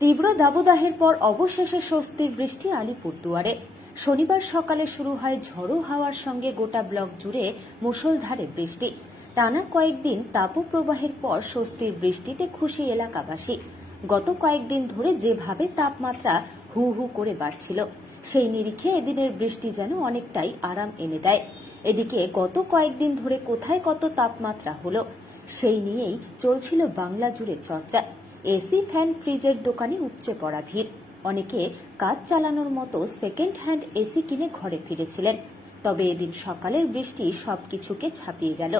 তীব্র দাবদাহের পর অবশেষে স্বস্তির বৃষ্টি আলিপুরদুয়ারে। শনিবার সকালে শুরু হয় ঝড়ো হাওয়ার সঙ্গে গোটা ব্লক জুড়ে মুষলধারে বৃষ্টি। টানা কয়েকদিন তাপপ্রবাহের পর স্বস্তির বৃষ্টিতে খুশি এলাকাবাসী। গত কয়েকদিন ধরে যেভাবে তাপমাত্রা হু হু করে বাড়ছিল, সেই নিরিখে এদিনের বৃষ্টি যেন অনেকটাই আরাম এনে দেয়। এদিকে গত কয়েকদিন ধরে কোথায় কত তাপমাত্রা হলো, সেই নিয়েই চলছিল বাংলা জুড়ে চর্চা। এসি, ফ্যান, ফ্রিজের দোকানে উপচে পড়া ভিড়। অনেকে কাজ চালানোর মতো সেকেন্ড হ্যান্ড এসি কিনে ঘরে ফিরেছিলেন। তবে এদিন সকালের বৃষ্টি সবকিছুকে ছাপিয়ে গেল।